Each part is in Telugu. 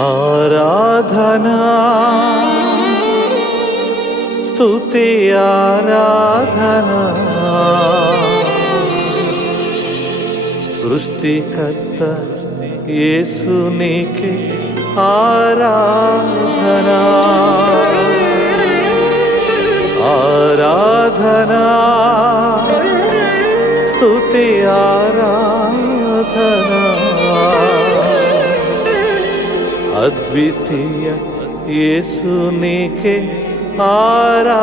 ఆరాధనా స్తుతి ఆరాధనా సృష్టికర్త యేసునికే ఆరాధనా ఆరాధనా స్తుతి ఆరాధనా అద్వితీయ యేసునికే ఆరాధనా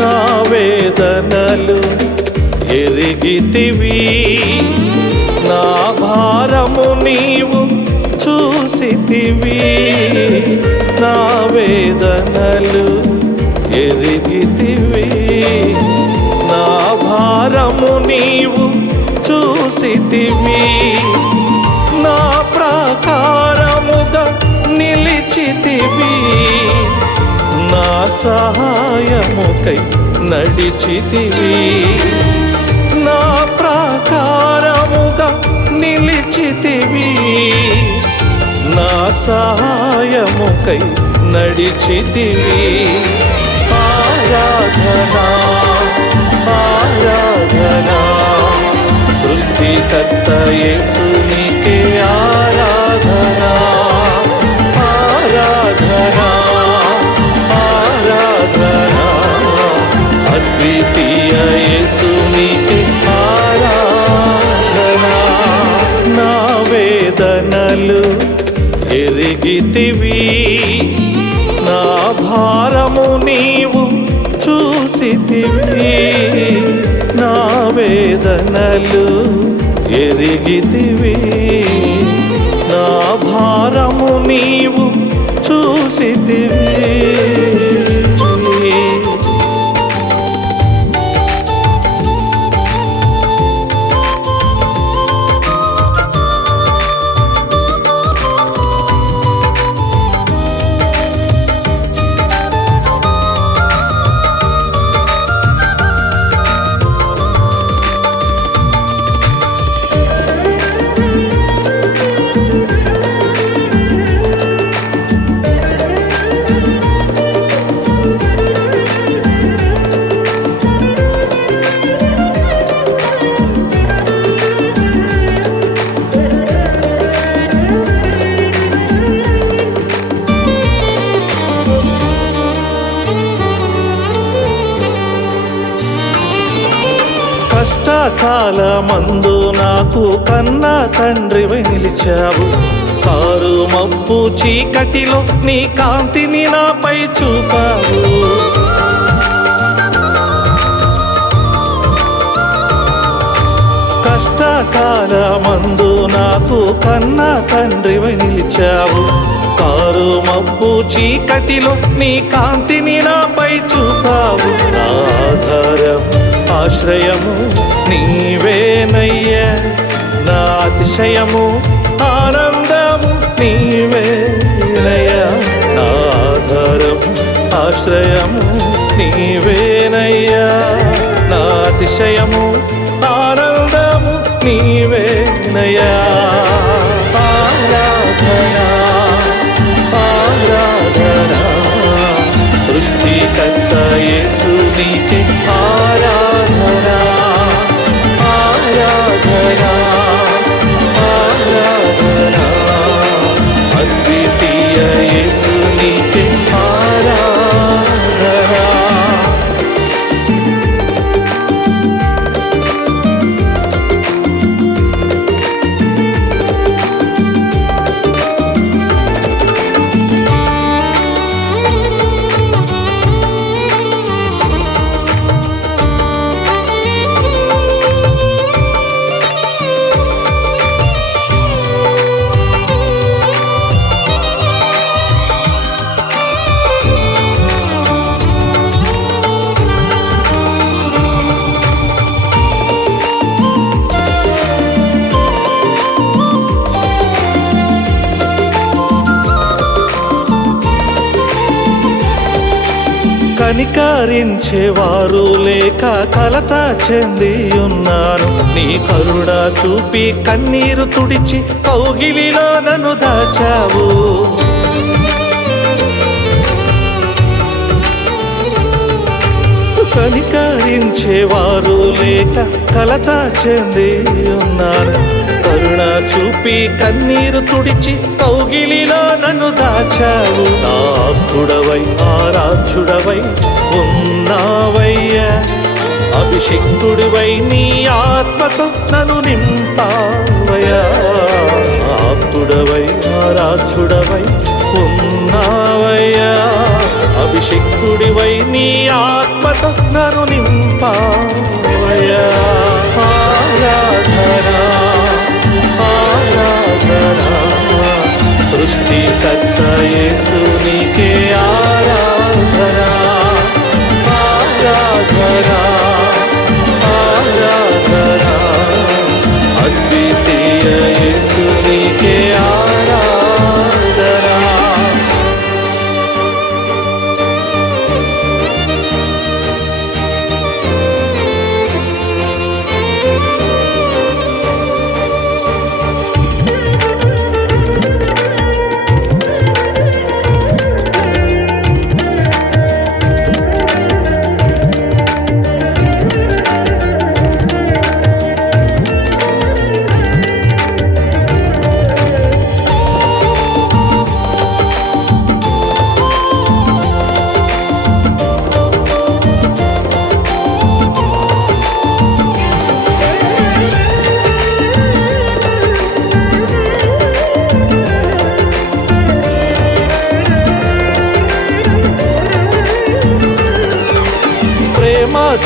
నా వేదనలు ఎరిగితివి, నా భారము నీవు చూసితివి. నా వేదనలు ఎరిగితివి, నా భారము నీవు చూసితివి. నా ప్రకారముగా నిలిచితివి, నా సహాయముకై నడిచితివి. నా ప్రకారముగా నిలిచితివి, నా సహాయముకై నడిచితివి. ఆరాధనా ఆరాధనా సృష్టికర్త యేసునికే ఆరాధనా ఆరాధనా ఆరాధనా అద్వితీయ యేసునికే ఆరాధనా. నా వేదనలు ఎరిగితివి, నా భారము నీవు చూసితివి. నా వేదనలు ఎరిగితివి, నా భారము నీవు చూసితివి. కష్టకాలమందు నాకు కన్న తండ్రివై నిలిచావు. కారు మబ్బు చీకటిలో నీ కాంతిని నాపై చూపావు. కష్టకాలమందు నాకు కన్న తండ్రివై నిలిచావు. కారు మబ్బు చీకటిలో నీ కాంతిని నాపై చూపావు. ఆధారం ఆశ్రయము నీవేనయ్యా, నా అతిశయము ఆనందము నీవేనయ్యా. నా ఆధారం ఆశ్రయము నీవేనయ్యా, నా అతిశయము ఆనందము నీవేనయ్యా. ఆరాధనా ఆరాధనా సృష్టికర్త యేసునికే ఆరాధనా ఆరాధనా ఆరాధనా అద్వితీయ యేసునికే ఆరాధనా. కనికరించేవారు లేక కలత చెంది ఉన్నాను. నీ కరుణ చూపి కన్నీరు తుడిచి కౌగిలిలో నన్ను దాచావు. కనికరించేవారు లేక కలత చెంది ఉన్నాను. కరుణ చూపి కన్నీరు తుడిచి కౌగిలిలో నన్ను దాచావు. నా ఆప్తుడవై ఆరాధ్యుడవై ఉన్నావయ్యా. అభిషిక్తుడివై నీ ఆత్మతో నన్ను నింపావయ్యా. ఆప్తుడవై ఆరాధ్యుడవై ఉన్నావయ్యా. అభిషిక్తుడివై నీ ఆత్మతో నన్ను నింపావయ్యా. ఆరాధన ఆరాధన సృష్టికర్త యేసు నీకే ఆరాధన. ఆరాధన ఆరాధన అద్వితీయ యేసు నీకే ఆరాధన.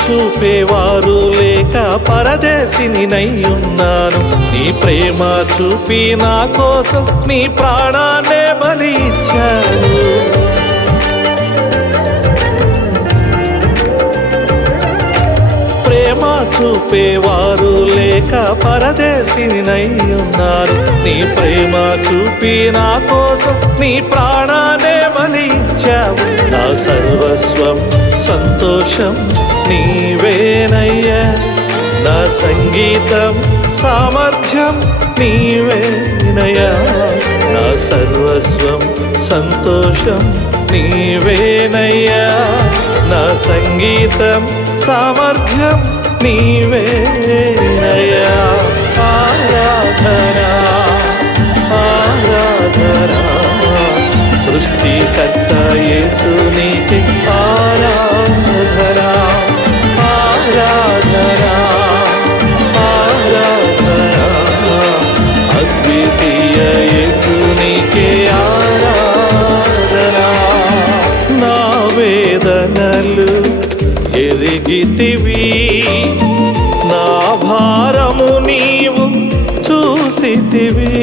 చూపేవారు లేక పరదేశిని నై ఉన్నాను. నీ ప్రేమ చూపి నా కోసం నీ ప్రాణాన్నే బలి ఇచ్చావు. ప్రేమ చూపేవారు లేక పరదేశిని నై ఉన్నారు. నీ ప్రేమ చూపి నా కోసం నీ ప్రాణాన్నే బలి ఇచ్చావు. నా సర్వస్వం సంతోషం నీవేనయ్యా. నా సంగీతం సామర్థ్యం నీవేనయ్యా. నా సర్వస్వం సంతోషం నీవేనయ్యా. నా సంగీతం సామర్థ్యం నీవేనయ్యా. ఆరాధన ఆరాధన సృష్టికర్త యేసు నీకే ఆరాధన. ఆరాధన ఆరాధన అద్వితీయ యేసు నీకే ఆరాధన. నా వేదనలు ఎరిగితివి, నా భారము నీవు చూసితివి.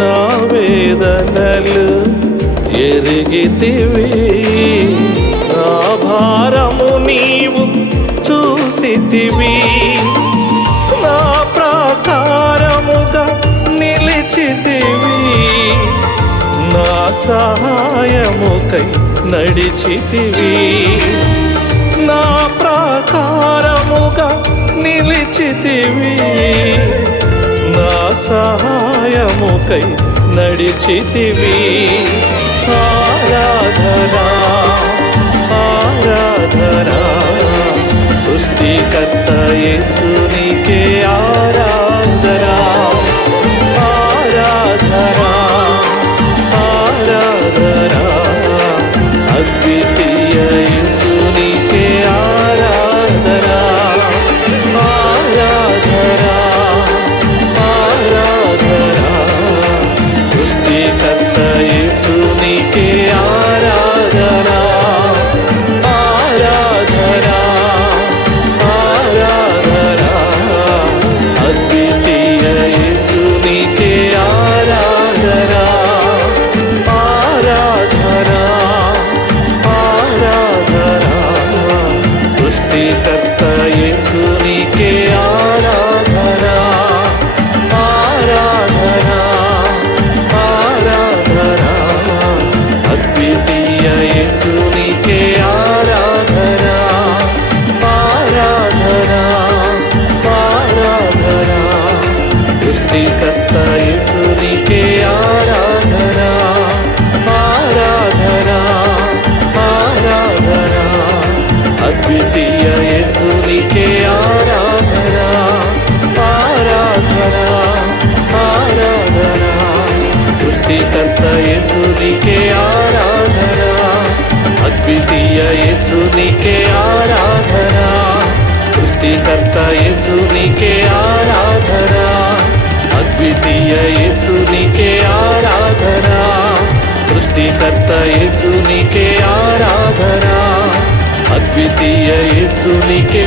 నా వేదనలు ఎరిగితివి, నా భారము నీవు చూసితివి. నా ప్రాకారముగా నిలిచితివి, నా సహాయముకై నడిచితివి. నా ప్రాకారముగా నిలిచితివి, నా సహాయముకై నడిచితివి. ఆరాధన ఆరాధన సృష్టికర్త యేసు నీకే ఆరాధన. ఆరాధన ఆరాధన అద్వితీయ యేసు నీకే ఆరాధన. ఆరాధన ఆరాధన సృష్టికర్త యేసు నీకే ఆరాధన. ఆరాధన ఆరాధన సృష్టికర్త యేసునికే ఆరాధన, అద్వితీయ యేసునికే ఆరాధన, సృష్టికర్త యేసునికే ఆరాధన, అద్వితీయ యేసునికే